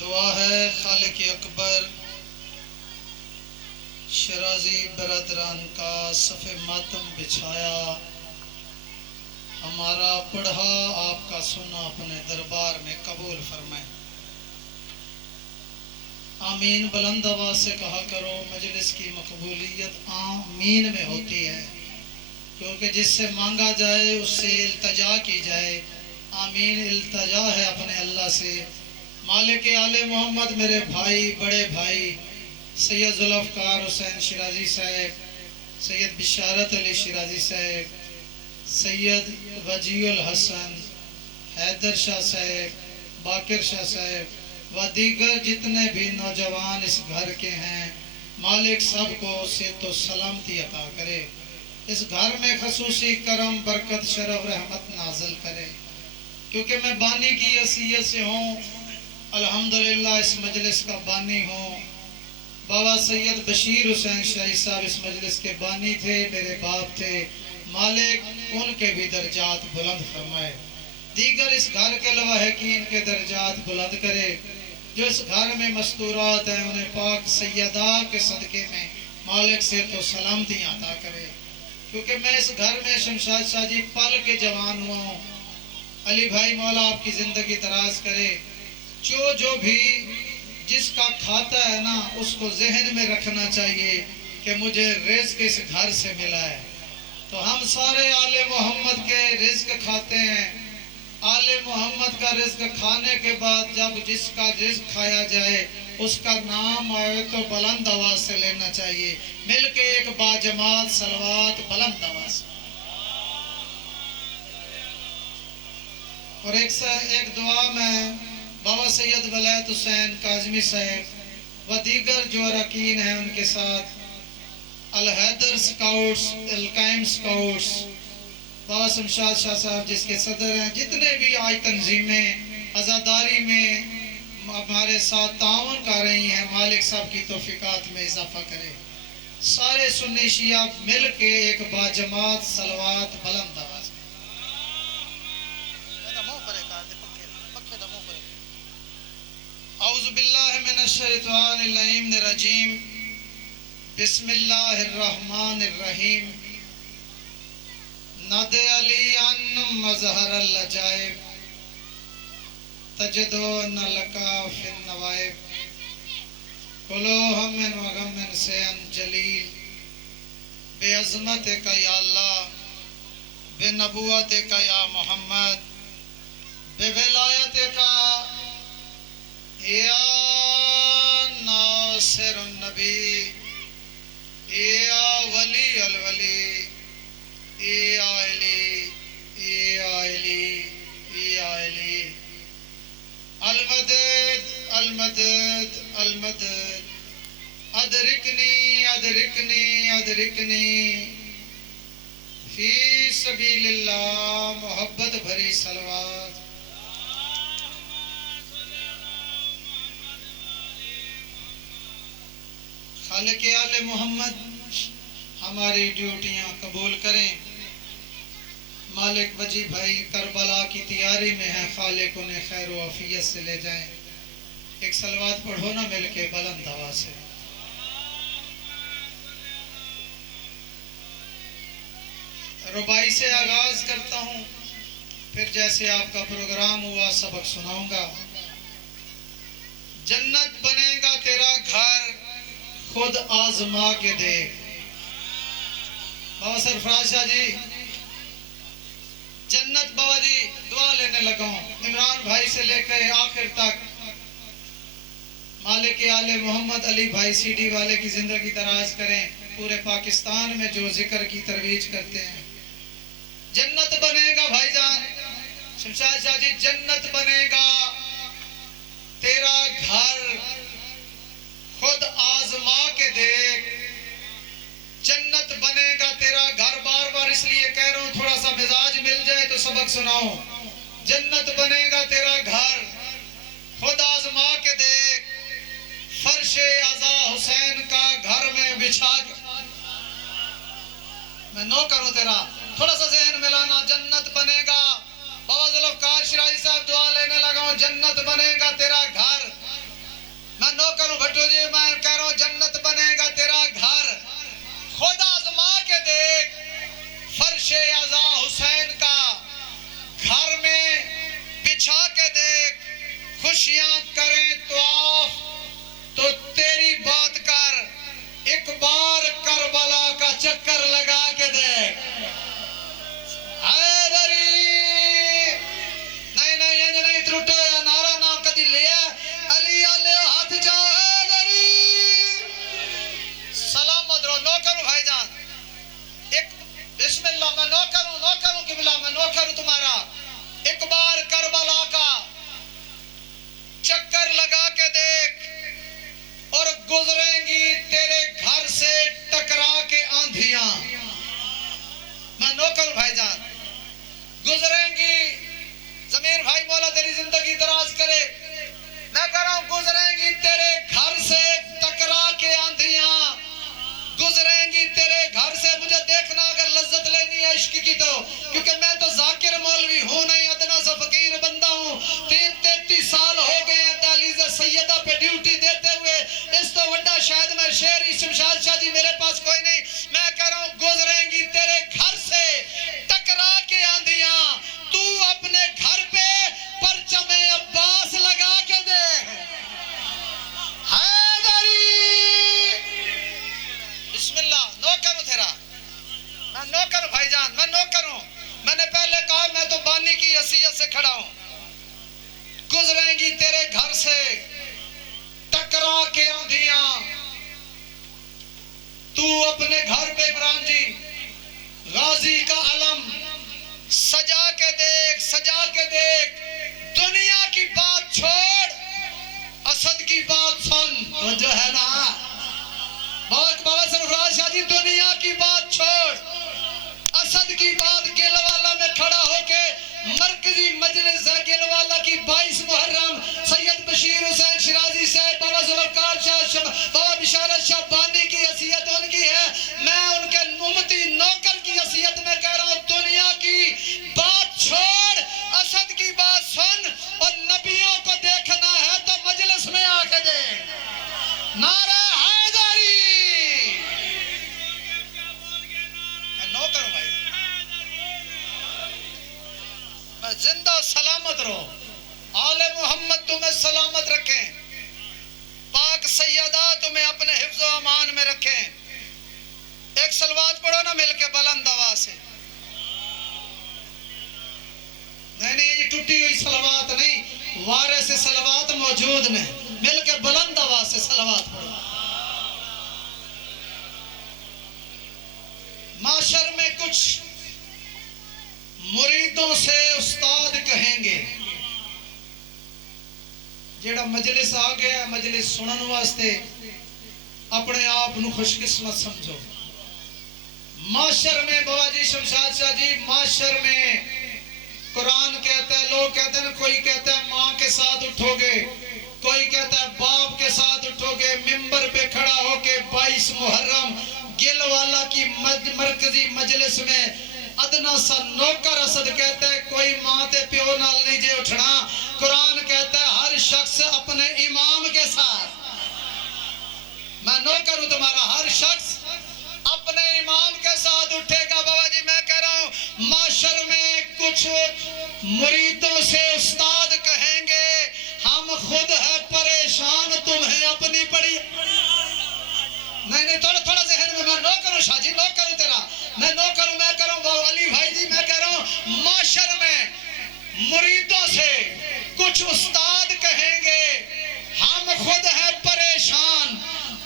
دعا ہے خالق اکبر شرازی برادران کا صف ماتم بچھایا، ہمارا پڑھا آپ کا سنا اپنے دربار میں قبول فرمائے۔ آمین بلند آواز سے کہا کرو، مجلس کی مقبولیت آمین میں ہوتی ہے، کیونکہ جس سے مانگا جائے اس سے التجا کی جائے۔ آمین التجا ہے اپنے اللہ سے۔ مالک آل محمد میرے بھائی، بڑے بھائی سید ذوالفقار حسین شیرازی صاحب، سید بشارت علی شیرازی صاحب، سید وجیہ الحسن حیدر شاہ صاحب، باقر شاہ صاحب و دیگر جتنے بھی نوجوان اس گھر کے ہیں، مالک سب کو صحت و سلامتی عطا کرے، اس گھر میں خصوصی کرم برکت شرف رحمت نازل کرے، کیونکہ میں بانی کی حیثیت سے ہوں، الحمدللہ اس مجلس کا بانی ہوں۔ بابا سید بشیر حسین شاہی صاحب اس مجلس کے بانی تھے، میرے باپ تھے، مالک ان کے بھی درجات بلند فرمائے، دیگر اس گھر کے لواحقین کے درجات بلند کرے، جو اس گھر میں مستورات ہیں انہیں پاک سیدہ کے صدقے میں مالک صحت و سلامتی عطا کرے، کیونکہ میں اس گھر میں شمشاد شاہ جی پل کے جوان ہوا ہوں۔ علی بھائی مولا آپ کی زندگی دراز کرے۔ جو بھی جس کا کھاتا ہے نا اس کو ذہن میں رکھنا چاہیے کہ مجھے رزق اس گھر سے ملا ہے، تو ہم سارے آل محمد کے رزق کھاتے ہیں۔ آل محمد کا رزق کھانے کے بعد جب جس کا رزق کھایا جائے اس کا نام آئے تو بلند آواز سے لینا چاہیے، مل کے ایک باجماعت صلوات بلند آواز سے۔ اور ایک دعا میں بابا سید ولایت حسین کاظمی صاحب و دیگر جو اراکین ہیں ان کے ساتھ الحیدر سکاؤٹس، القائم سکاؤٹس، بابا شمشاد شاہ صاحب جس کے صدر ہیں، جتنے بھی آج تنظیمیں عزاداری میں ہمارے ساتھ تعاون کر رہی ہیں، مالک صاحب کی توفیقات میں اضافہ کرے، سارے سنی شیعہ مل کے ایک باجماعت صلوات بلند آواز۔ اعوذ باللہ من الشیطان اللعین الرجیم، بسم اللہ الرحمن الرحیم۔ ند علی ان مظہر العجائب، تجدو نلکا فی النوائب، کلو ہم و غم سے ان جلیل، بے عظمت کا یا اللہ، بے نبوت کا یا محمد، بے ولایت کا یا ناصر النبی، یا ولی الولی، یا علی، یا علی، یا علی، المدد المدد المدد، ادرکنی ادرکنی ادرکنی، فی سبیل اللہ، محبت بھری صلوات۔ خالق آل محمد ہماری ڈیوٹیاں قبول کریں۔ مالک وجی بھائی کربلا کی تیاری میں ہیں، خالق انہیں خیر و عافیت سے لے جائیں۔ ایک صلوات پڑھو نا مل کے بلند آواز سے۔ ربائی سے آغاز کرتا ہوں، پھر جیسے آپ کا پروگرام ہوا سبق سناؤں گا۔ جنت بنے گا تیرا گھر، خود آزما کے دیکھ۔ بابا سرفراز شاہ جی جنت، بابا جی دعا لینے لگا ہوں، عمران بھائی سے لے کے آخر تک، مالک آل محمد علی بھائی سی ڈی والے کی زندگی دراز کریں، پورے پاکستان میں جو ذکر کی ترویج کرتے ہیں۔ جنت بنے گا بھائی جان شمشاد شاہ جی، جنت بنے گا تیرا گھر، خود آزما کے دیکھ۔ جنت بنے گا تیرا گھر، بار بار اس لیے کہہ رہا ہوں تھوڑا سا مزاج مل جائے تو سبق سناؤں۔ جنت بنے گا تیرا گھر، خود آزما کے دیکھ، فرش عزا حسین کا گھر میں بچھا کے۔ میں نو کروں تیرا، تھوڑا سا ذہن ملانا۔ جنت بنے گا، بابا ذوالفقار شیرازی صاحب دعا لینے لگا ہوں، جنت بنے گا تیرا گھر، نوکروں بھٹو جی میں کہہ رہا ہوں جنت بنے گا تیرا گھر. خود آزما کے دیکھ فرش عزا حسین کا گھر میں بچھا کے دیکھ, خوشیاں کریں طواف تو تیری بات کر, ایک بار کربلا کا چکر لگا کے دیکھ. حیدری نہیں نہیں یہ نہیں ترٹو یا نعرہ نہ کدی لیا علی علیہ ہاتھ جا حیدری سلامت رو. نوکر بھائی جان ایک بسم اللہ میں نوکروں قبلہ میں نوکر تمہارا, ایک بار کربلا کا چکر لگا کے دیکھ اور گزریں گی تیرے گھر سے ٹکرا کے آندھیاں. میں نوکر بھائی جان گزریں گی, ضمیر بھائی مولا تیری زندگی دراز کرے, میں کہہ رہا ہوں گزریں گی تیرے گھر سے ٹکرا کے آندھیاں, گزریں گی تیرے گھر سے. مجھے دیکھنا اگر لذت لینی ہے عشق کی تو, کیونکہ میں تو ذاکر مولوی ہوں نہیں, ادنا سا فقیر بندہ ہوں. 33 سال ہو گئے ہیں دہلیز سیدہ پہ ڈیوٹی دیتے ہوئے, اس تو وڈا شاید میں شعر شمشاد شاہ جی میرے پاس کوئی نہیں. میں کہہ رہا ہوں گزریں گی تیرے گھر سے ٹکرا کے آندھیاں, تو اپنے گھر پہ پرچم عباس لگا کے دے. بسم اللہ. نوکر تیرا میں نوکر بھائی جان, میں نوکر ہوں. میں نے پہلے کہا میں تو بانی کی حیثیت سے کھڑا ہوں. گزریں گی تیرے گھر سے ٹکرا کے آندھیاں, تو اپنے گھر پہ عمران جی غازی کا علم سجا کے دیکھ, سجا کے دیکھ. دنیا کی بات چھوڑ, اسد کی بات سن. تو جو ہے نا بابا سرفراز شاہ جی, دنیا کی بات چھوڑ, اسد کی بات. گلوالا میں کھڑا ہو کے مرکزی مجلس ہے گلوالا کی 22 محرم, سید بشیر حسین شیرازی سے بابا ذوالفقار شاہ, بابا بشارت شاہ بانی کی حیثیت ان کی ہے. میں ان کے امتی نوکر کی حیثیت میں کہہ رہا ہوں دنیا کی بات چھوڑ, اسد کی بات سن, اور نبیوں کو دیکھنا ہے تو مجلس میں آ کے دے. نعرہ حیدری. نوکر بھائی میں زندہ و سلامت رہو, آل محمد تمہیں سلامت رکھیں, پاک سیدہ تمہیں اپنے حفظ و امان میں رکھیں. ایک صلوات پڑھو نا مل کے بلند آواز سے. نہیں یہ ٹوٹی ہوئی صلوات نہیں, وارث صلوات موجود نے, مل کے بلند آواز سے صلوات پڑھو. معاشر میں کچھ مریدوں سے استاد کہیں گے, جیڑا مجلس آ گیا مجلس سنن واسطے اپنے آپ نو خوش قسمت سمجھو. معاشر میں بابا جی شمشاد شاہ جی, معاشر میں قرآن کہتا ہے, لوگ کہتے ہیں, کوئی کہتا ہے ماں کے ساتھ اٹھو گے, کوئی کہتا ہے باپ کے ساتھ اٹھو گے. ممبر پہ کھڑا ہو کے 22 محرم گلوالا کی مرکزی مجلس میں ادنا سا نوکر اسد کہتا ہے کوئی ماں تے پیو نال نہیں جے اٹھنا. قرآن کہتا ہے ہر شخص اپنے امام کے ساتھ. میں نوکر ہوں تمہارا, ہر شخص اپنے امام کے ساتھ اٹھے گا. بابا جی میں کہہ رہا ہوں معاشر میں کچھ مریدوں سے استاد کہیں گے ہم خود ہے پریشان, تمہیں اپنی پڑی. نہیں تھوڑا ذہن میں نوکر ہوں شاہ جی, نوکر ہوں تیرا, میں نوکر ہوں. میں کہہ رہا ہوں علی بھائی جی, میں کہہ رہا ہوں معاشر میں مریدوں سے کچھ استاد کہیں گے ہم خود ہے پریشان,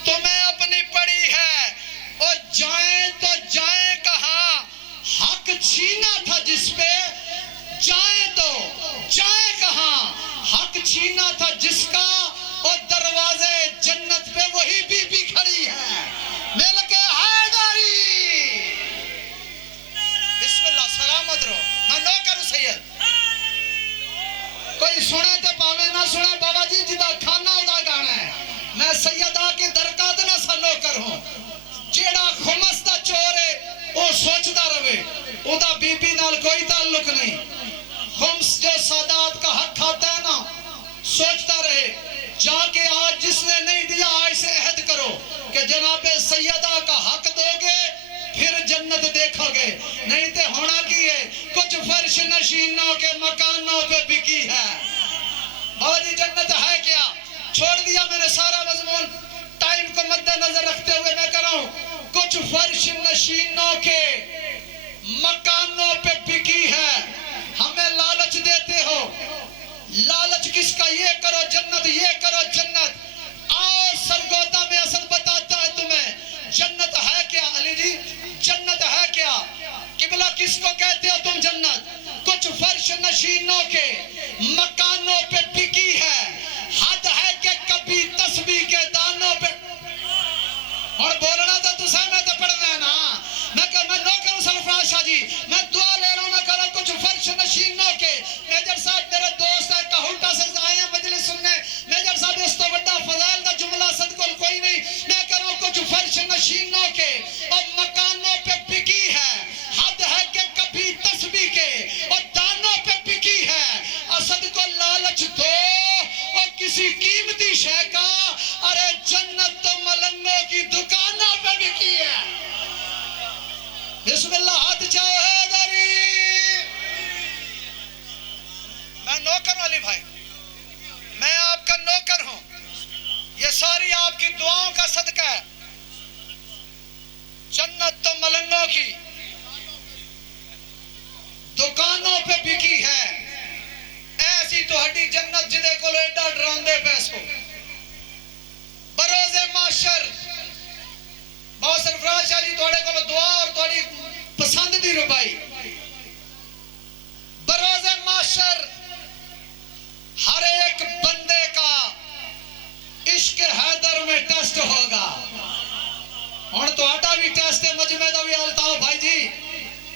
تمہیں اپنی پڑی ہے. اور جائیں تو جائیں کہاں, حق چھینا تھا جس پہ, جائیں تو جائیں کہاں, حق چھینا تھا جس کا, اور دروازے جنت پہ وہی بی بی کھڑی ہے. مل کے حیدری. بسم اللہ سلامت رہو. میں نوکر ہوں سید, کوئی سنے تے پاوے نہ سنے, بابا جی جدا کھانا ادا گانا ہے. میں سیدہ کے درکات نہ سا نوکر ہوں. جیڑا خمس دا چور ہے وہ سوچتا رہے, او دا بی بی نال کوئی تعلق نہیں. خمس جو سادات کا حق کھاتا ہے نا, سوچتا رہے. جا کے آج جس نے نہیں گے. نہیں تے ہونا کی ہے, کچھ فرش نشینوں کے مکانوں پہ بکی ہے. بابا جی جنت ہے کیا؟ چھوڑ دیا میں نے سارا مضمون, ٹائم کو مد نظر رکھتے ہوئے میں کر رہا ہوں. کچھ فرش نشینوں کے مکانوں پہ بکی ہے. ہمیں لالچ دیتے ہو, لالچ کس کا؟ یہ کرو جنت, یہ کرو جنت. آؤ سرگودا میں اصل بتاتا ہے تمہیں جنت ہے کیا. علی جی جنت ہے کیا؟ قبلہ کس کو کہتے ہو تم جنت؟ کچھ فرش نشینوں کے مکانوں پہ بکی ہے. حد ہے کہ کبھی تسبیح کے دانوں پہ. اور بولنا تو تسا میں تو پڑھنا ہے نا. میں نوکر ہوں سرفراز شاہ جی, میں دعا لے رہا ہوں. میں کہہ رہا ہوں کچھ فرش نشینوں کے. میجر صاحب میرے دوست ہیں, کہوٹا سے آئے ہیں مجلس سننے. میجر صاحب اس تو بڑا فضائل کا جملہ صدقل کوئی نہیں. میں کہہ رہا ہوں کچھ فرش نشینوں کے اور مکانوں پہ بکی ہے. حد ہے کہ کبھی تسبیح کے اور دانوں پہ بکی ہے. اسد کو لالچ دو اور کسی قیمتی شے کا. ارے جنت تو ملنگوں کی دکانوں پہ بکی ہے. بسم اللہ, ہاتھ چاہو حیدری. میں نوکر والی بھائی, میں آپ کا نوکر ہوں. یہ ساری آپ کی دعاؤں کا صدقہ ہے. جنت تو ملنگوں کی دکانوں پہ بکی ہے. ایسی تو ہٹی جنت جدے کو ایڈا ڈراندے پیسوں بروز معاشر. بہت سرفراز شاہ جی توڑے کو دعا اور توڑی پسند دی ربائی. بروز معاشر ہر ایک بندے کا عشق حیدر میں ٹیسٹ ہوگا. اور تو آٹا بھی ٹیسٹ ہے, مجمع دا بھی آلتاؤ بھائی جی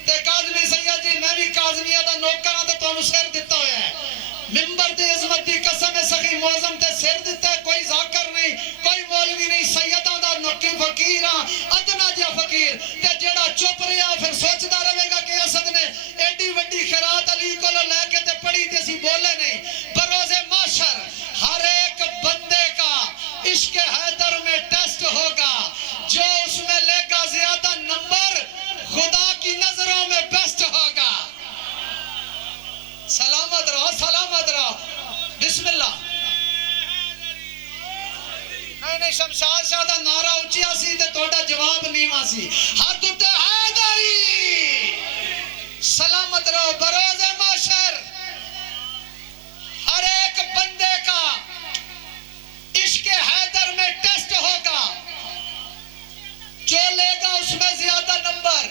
تے کاظمی سید جی. میں بھی کاظمیہ دا نوکر آتا تو انہوں سیر دیتا ہویا ہے. ممبر دی عظمت دی قسم سخی معظم تے سیر دیتا ہے. کوئی ذاکر نہیں, کوئی مولوی نہیں, سیدہ دا نوکی فقیرہ ادنا جا فقیر. تے جیڑا چپ رہا پھر سوچتا رہے گا کہ اسد نے ایڈی وڈی خیرات علی کو لے کے تے پڑھی تے سی بولے نہیں. بروز معاشر ہر ایک بندے کا عشق حیدر میں ٹیسٹ ہوگا. جو اس میں لے گا زیادہ نمبر خدا کی نظروں میں بیسٹ ہوگا. سلامت رہو, سلامت رہو. بسم اللہ. نہیں شمشاد شاہ دا نعرہ اچھیا سی تے توڑا جواب نیما سی. ہاتھ تے حیدری. سلامت رہو. بروز معاشر ہر ایک بندے کا عشق حیدر میں ٹیسٹ ہوگا. جو لے گا اس میں زیادہ نمبر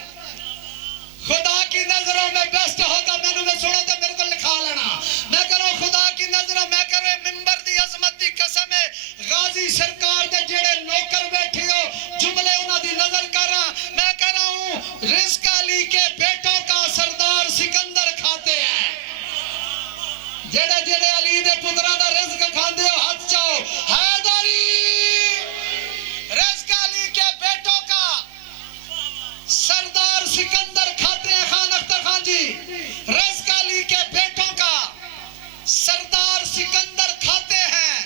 خدا کی نظروں میں بیسٹ ہوگا. میں سنو تو میرے کو لکھا لینا. میں کروں خدا کی نظروں, میں کروں ممبر دی عظمت دی قسم ہے. غازی سرکار دے جڑے نوکر بیٹھے ہو جملے انہاں دی نظر کر رہا. میں کہہ رہا ہوں رزق علی کے بیٹوں کا سردار سکندر کھاتے ہیں. جڑے جڑے علی دے پترہ دا رزق کھاندے ہو ہاتھ چاہو حیدری. رزق علی کے بیٹوں کا سردار سکندر کھاتے ہیں. خان اختر خان جی, رزق علی کے بیٹوں کا سردار سکندر کھاتے ہیں.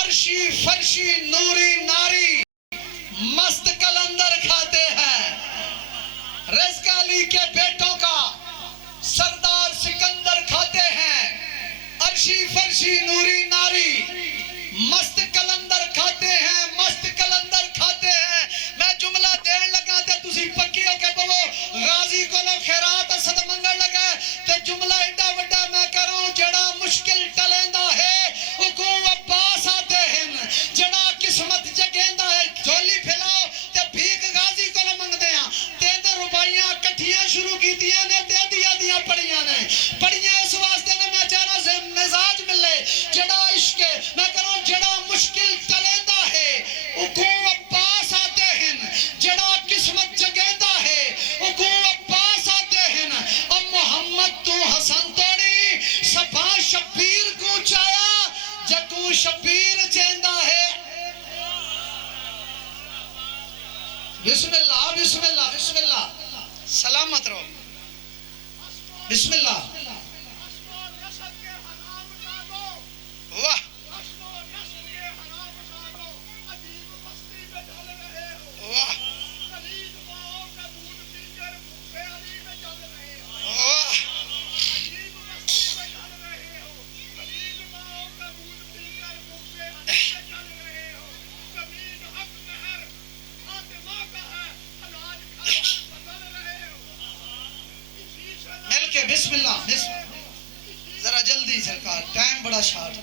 عرشی فرشی نوری ناری مست کلندر کھاتے ہیں. رزق علی کے بیٹوں کا سردار سکندر کھاتے ہیں. عرشی فرشی نوری ناری مست کلندر کھاتے ہیں. مست کلندر کھاتے ہیں. میں جملہ دین لگا تے تسی پکی ہو کے بولو غازی کو لو خیرات اسد منگل لگا. تے جملہ ایڈا وڈا میں کروں جڑا مشکل ٹلیندا ہے حکوم عباس آتے ہیں. جڑا قسمت جگیندا ہے جھولی پھیلاؤ تے بھیک غازی کو لو منگ دیاں. تیندے روپائیاں کٹھیاں شروع کیتیاں نے تے دیا دیاں پڑیاں نے. پڑیاں اس واسطے نے میں چاہنا سے مزاج ملے. جڑا عشق میں کروں جڑا مشکل ٹلیندا ہے حکوم عباس آتے ہیں. جڑا قسمت جگیندا ہے حکوم عباس آتے ہیں. اور محمد تو حسن توڑی صفا شبیر کو چایا جگو شبیر چیندا ہے. بسم اللہ, بسم اللہ, بسم اللہ. سلامت رہو. بسم اللہ. واہ واہ. جلدی سرکار، ٹائم بڑا شارٹ.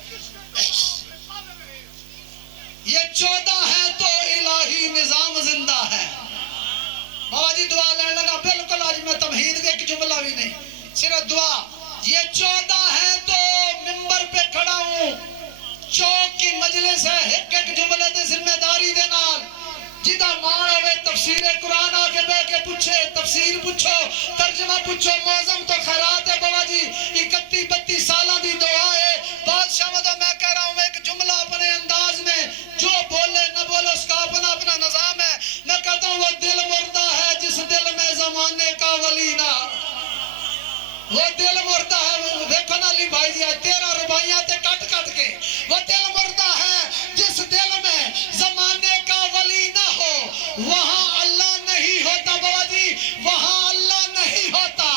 یہ 14 ہے تو الہی نظام زندہ ہے. بابا جی دعا لینے لگا. بالکل آج میں تمہید کے ایک جملہ بھی نہیں، صرف دعا. یہ 14 ہے تو ممبر پہ کھڑا ہوں، چوک کی مجلس ہے، ایک ایک جملے دے ذمہ داری دے نال جدا مان ہوئے تفسیر قرآن آگے بے کے پوچھے، تفسیر پوچھو، ترجمہ پوچھو. موزم تو خیرات ہے بابا جی. 31-32 سالہ دی دعا ہے. بادشاہ مدہ میں کہہ رہا ہوں ایک جملہ اپنے انداز میں، جو بولے نہ بولے اس کا اپنا نظام ہے. میں کہتا ہوں وہ دل مردہ ہے جس دل میں زمانے کا ولی نہ. وہ دل مردہ ہے. دیکھو نا علی بھائی جی 13 ربائیاں تے کٹ کے. وہ دل مردہ ہے جس دل میں زمانے کا ولی نہ ہو. وہاں اللہ نہیں ہوتا بابا جی، وہاں اللہ نہیں ہوتا.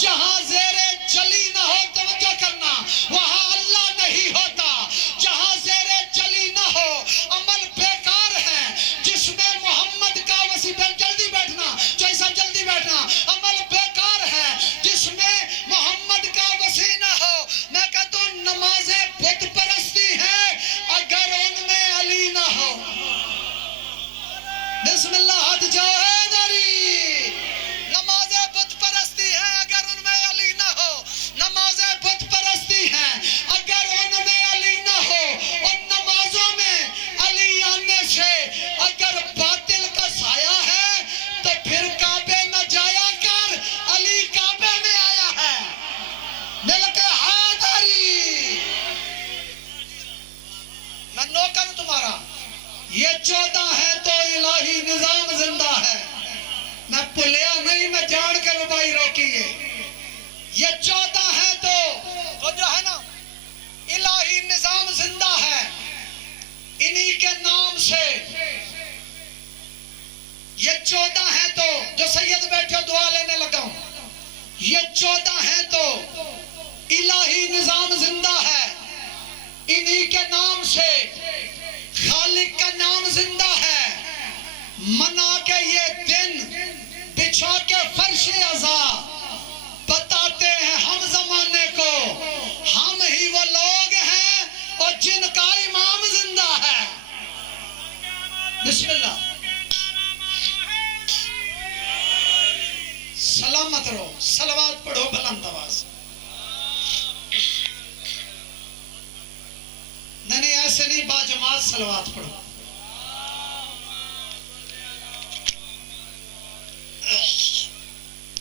جہاں زیرے چلی نہ ہو، توجہ کرنا، وہاں اللہ نہیں ہوتا. جہاں زیرے چلی نہ ہو عمل بیکار ہے. جس میں محمد کا وسیع، جلدی بیٹھنا چاہیے سب، جلدی بیٹھنا. عمل بیکار ہے جس میں محمد کا وسیع نہ ہو. میں کہتا ہوں نمازیں بت پرستی ہے اگر ان میں علی نہ ہو. بسم اللہ ہاتھ جاؤ داری. نمازیں بت پرستی ہے اگر ان میں علی نہ ہو. نمازیں بت پرستی ہے اگر ان میں علی نہ ہو. ان نمازوں میں علی آنے سے اگر باطل کا سایہ ہے تو پھر کعبے نہ جایا کر، علی کعبے میں آیا ہے. مل کے ہاتھ داری. میں نوکر تمہارا. یہ 14 ہے تو الہی نظام زندہ ہے. میں پلیا نہیں، میں جان کے ربائی روکی ہے. یہ 14 ہے تو جو ہے نا الہی نظام زندہ ہے. انہی کے نام سے یہ 14 ہے تو جو سید بیٹھے دعا لینے لگا ہوں. یہ 14 ہے تو الہی نظام زندہ ہے. انہی کے نام سے خالق کا نام زندہ ہے. منا کے یہ دن بچھا کے فرش عزا بتاتے ہیں ہم زمانے کو، ہم ہی وہ لوگ ہیں اور جن کا امام زندہ ہے. بسم اللہ. سلامت رہو. صلوات پڑھو بلند آواز. نہیں ایسے نہیں، با جماعت صلوات پڑھو.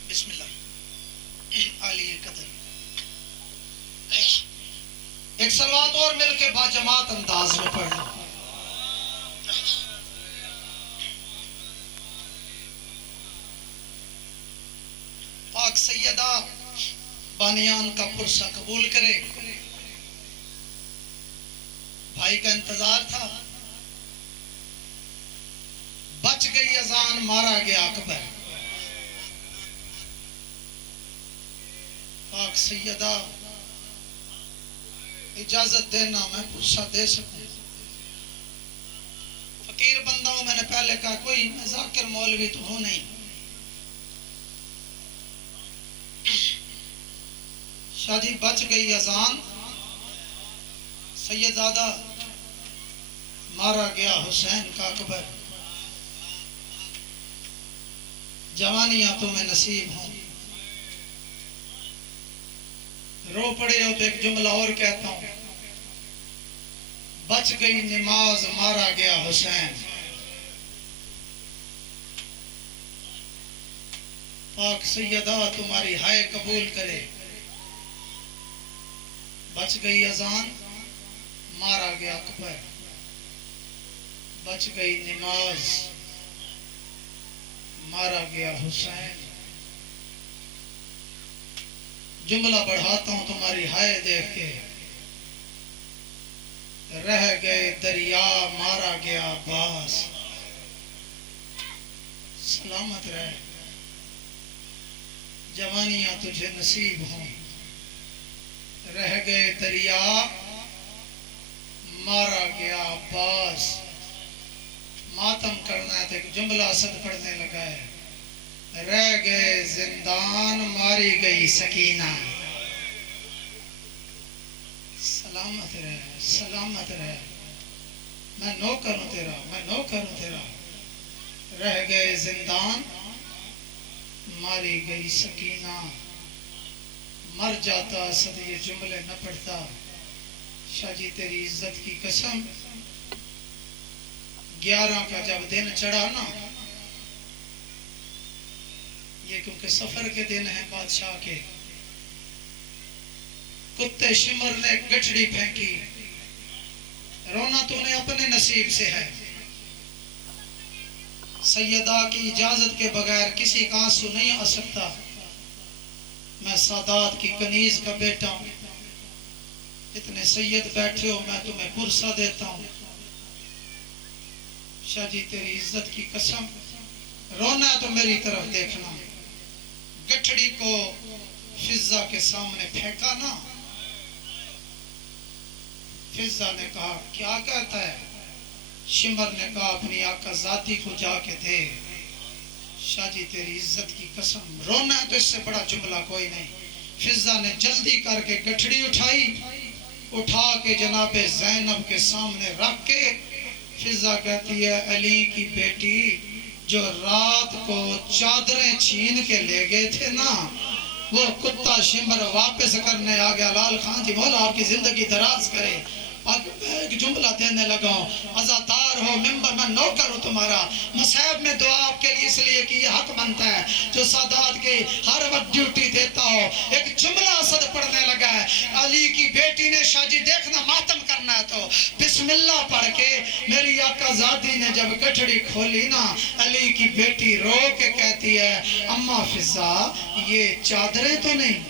بسم اللہ. عالی قدر. ایک صلوات اور مل کے با جماعت انداز میں پڑھ لو. پاک سیدہ بانیان کا پرسہ قبول کرے. بھائی کا انتظار تھا. بچ گئی اذان، مارا گیا اکبر. پاک سیدہ اجازت دینا میں پرسہ دے سکوں. فقیر بندہ ہوں، میں نے پہلے کہا کوئی میں ذاکر مولوی تو ہوں نہیں. شادی بچ گئی اذان، سیدزادہ مارا گیا حسین کا اکبر. جوانیاں تمہیں نصیب ہوں. رو پڑے ہو تو ایک جملہ اور کہتا ہوں. بچ گئی نماز، مارا گیا حسین. پاک سیدہ تمہاری ہائے قبول کرے. بچ گئی اذان، مارا گیا اکبر. بچ گئی نماز، مارا گیا حسین. جملہ بڑھاتا ہوں تمہاری ہائے دیکھ کے. رہ گئے دریا، مارا گیا عباس. سلامت رہے. جوانیاں تجھے نصیب ہوں. رہ گئے دریا، مارا گیا عباس. ماتم کرنا ہے تو ایک جملہ اسد پڑھنے لگا ہے. رہ گئے زندان، ماری گئی سکینہ. سلامت رہ، سلامت رہ، میں نوکر ہوں تیرا، میں نوکر ہوں تیرا۔ رہ گئے زندان، ماری گئی سکینہ، مر جاتا اسد یہ جملے نہ پڑھتا۔ شاہ جی تیری عزت کی قسم، 11 کا جب دن چڑھا نا، یہ کیونکہ سفر کے دن ہیں بادشاہ کے، کتے شمر نے گٹھڑی پھینکی، رونا تو نے اپنے نصیب سے ہے، سیدہ کی اجازت کے بغیر کسی کا آنسو نہیں آ سکتا، میں سادات کی کنیز کا بیٹا ہوں، اتنے سید بیٹھے ہو میں تمہیں پرسہ دیتا ہوں۔ شاہ جی تیری عزت کی قسم، رونا تو میری طرف دیکھنا۔ گٹھڑی کو فضہ کے سامنے پھینکا نا، فضہ نے کہا کیا کہتا ہے؟ شمر نے کہا اپنی آقا ذاتی کو جا کے دے۔ شاہ جی تیری عزت کی قسم، رونا ہے تو اس سے بڑا جملہ کوئی نہیں۔ فضہ نے جلدی کر کے گٹھڑی اٹھائی، اٹھا کے جناب زینب کے سامنے رکھ کے فضہ کہتی ہے علی کی بیٹی جو رات کو چادریں چھین کے لے گئے تھے نا، وہ کتا شمر واپس کرنے آ گیا۔ لال خان جی مولا آپ کی زندگی دراز کرے۔ میں ایک جملہ دینے لگا ہوں، عزادار ہو ممبر، میں نوکر ہوں تمہارا، مصیب میں دعا آپ کے لیے اس لیے کہ یہ حق بنتا ہے جو سادات کی ہر وقت ڈیوٹی دیتا ہو۔ ایک جملہ اسد پڑھنے لگا ہے، علی کی بیٹی نے شاہ جی دیکھنا ماتم کرنا ہے تو بسم اللہ پڑھ کے میری آقا زادی نے جب گٹھڑی کھولی نا، علی کی بیٹی رو کے کہتی ہے اماں فضہ یہ چادریں تو نہیں؟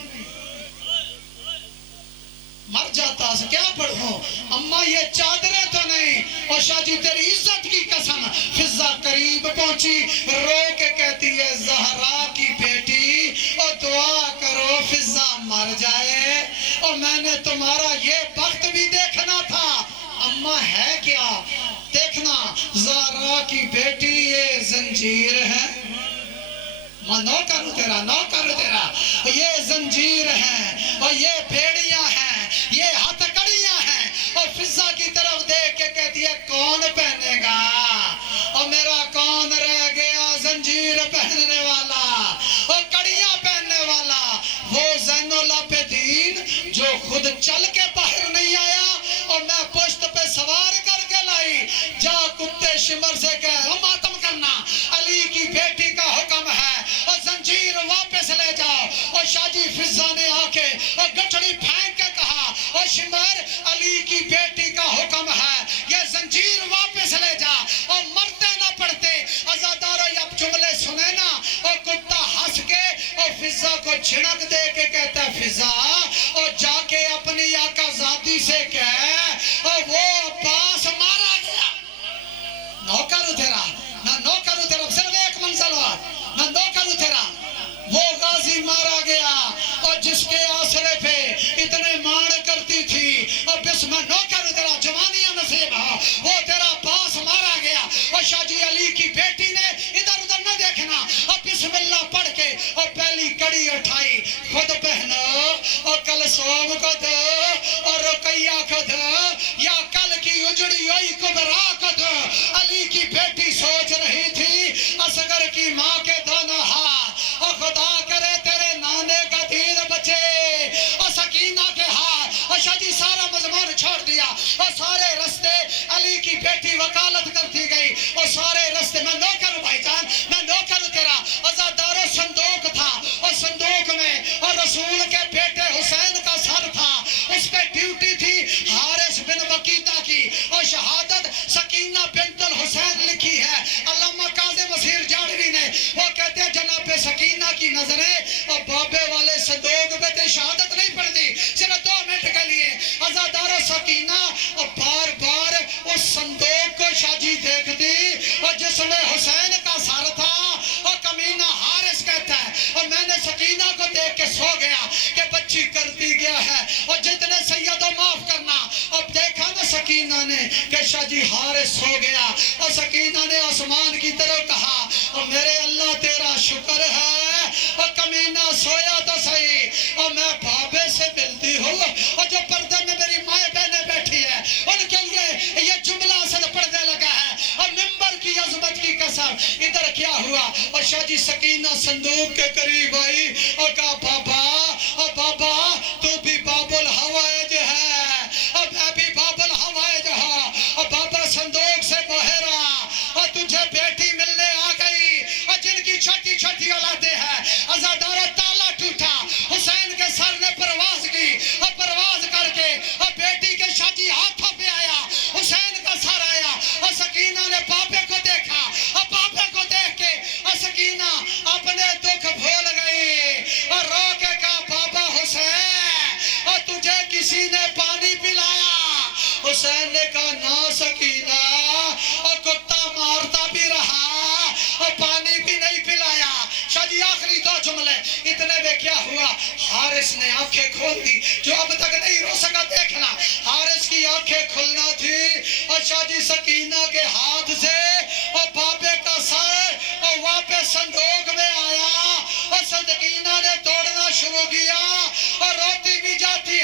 مر جاتا سے کیا پڑھوں اماں یہ چادریں تو نہیں۔ اور شاہ جی تیری عزت کی قسم، فضہ قریب پہنچی، رو کے کہتی ہے زہرا کی بیٹی اور دعا کرو فضہ مر جائے، اور میں نے تمہارا یہ بخت بھی دیکھنا تھا۔ اماں ہے کیا؟ دیکھنا زہرا کی بیٹی یہ زنجیر ہے، میں نوکر ہوں تیرا، نوکر ہوں تیرا، یہ زنجیر ہے اور یہ بیڑیاں ہیں، یہ ہتھکڑیاں ہیں۔ اور فضہ کی طرف دیکھ کے کہتی ہے کون پہنے گا؟ اور میرا کون رہ گیا زنجیر پہننے والا اور کڑیاں پہننے والا؟ وہ زین العابدین جو خود چل کے باہر نہیں آیا اور میں پشت پہ سوار کر کے لائی۔ جا کتے شمر سے کہہ ماتم کرنا، علی کی بیٹی کا حکم ہے اور زنجیر واپس لے جاؤ۔ اور شاہ جی فضہ نے آ کے اور گٹھڑی پھینک کے کہا اور شمر علی کی بیٹی کا حکم ہے یہ زنجیر واپس لے جا اور مرتے نہ پڑتے۔ عزادارو یہ جملے سنے نا، اور کتا ہنس کے اور فضہ کو چھڑک دے کے کہتا ہے فضہ اور جا کے اپنی آقا ذاتی سے کہہ اور وہ عباس مارا گیا۔ نوکر ہوں تیرا، میں نوکر ہوں تیرا، صرف ایک منزل اور میں نوکر ہوں تیرا۔ وہ غازی مارا گیا اور جس کے آسرے پہ اتنے ماڑ کرتی تھی اور بس میں نوکر ہوں تیرا، جوانیاں نصیب ہو، وہ تیرا باس مارا گیا۔ اور شاہ جی علی کی بیٹی نے ادھر ادھر نہ دیکھنا اور بسم اللہ پڑھ کے اور پہلی کڑی اٹھائی، خود پہنو اور کلثوم کو دو اور رقیہ کو دو، یا کل کی اجڑی ہوئی کبرا کو دو۔ علی کی بیٹی سوچ رہی تھی اصغر کی ماں کے دونوں ہاتھ، اور خدا کرے تیرے نانے کا دین بچے، اور سکینہ کے ہاتھ۔ اور شاہ جی سارا مضمون چھوڑ دیا اور سارے رستے علی کی بیٹی وکالت کرتی گئی اور سارے رستے میں نوکر ہوں بھائی جان، میں نوکر ہوں تیرا۔ عزادارو صندوق تھا اور صندوق میں اور رسول کے بیٹے حسین کا سر تھا، اس پہ ڈیوٹی تھی حارث بن وقیدہ کی، اور شہادت سکینہ بنت الحسین لکھی ہے علامہ کاظم اسیر جاڑوی نے۔ وہ کہتے ہیں جناب سکینہ کی نظریں اور بابے والے صندوق پہ تھی، شہادت نہیں پڑھ دی صرف 2 منٹ کے لیے۔ عزادارو سکینہ اور بار بار اس صندوق کو شاہ جی دیکھتی اور جس میں حسین کا سر تھا، اور کمینہ حارث کہتا ہے اور میں نے سکینہ کو دیکھ کے سو گیا کہ بچی کرتی گیا ہے اور جتنے سیدوں معاف کرنا۔ اب دیکھا نا سکینہ نے کہ شاہ جی حارث سو گیا اور سکینہ نے آسمان کی طرف کہا اور میرے اللہ تیرا شکر ہے اور کمینہ سویا تو صحیح اور میں بابے سے ملتی ہوں، اور جو پردے میں میری مائیں کیا ہوا؟ اور شاہ جی سکینہ صندوق کے قریب آئی اور کہا بابا تو بھی باب الحوائج ہے، اب میں بھی باب الحوائج ہوں، اور بابا صندوق سے باہر آ، اور تجھے بیٹی ملنے آ گئی، اور جن کی چھوٹی چھوٹی اولادیں ہیں، عزادارہ تالا ٹوٹا، حسین کے سر نے پرواز کی، اور پرواز کر کے اور بیٹی کے شاہ جی ہاتھوں پہ آیا، حسین کا سر آیا، اور سکینہ نے بابے کو دیکھا، اور بابے کو دیکھ کے اور سکینہ اپنے دکھ بھول گئی اور رو کے کہا بابا حسین، اور تجھے کسی نے پانی پلایا؟ حسین نے کہا نا سکینہ، اور کتا مارتا بھی رہا اور پانی بھی نہیں پلایا۔ شاہ جی آخری دو جملے، اتنے میں کیا ہوا؟ حارث نے آنکھیں کھول دی، جو اب تک نہیں رو سکا دیکھنا، حارث کی آنکھیں کھلنا تھی، اور شاہ جی سکینہ کے ہاتھ سے اور بابے کا سر اور واپس صندوق میں آیا، اور سکینہ نے توڑنا شروع کیا اور روتی بھی جاتی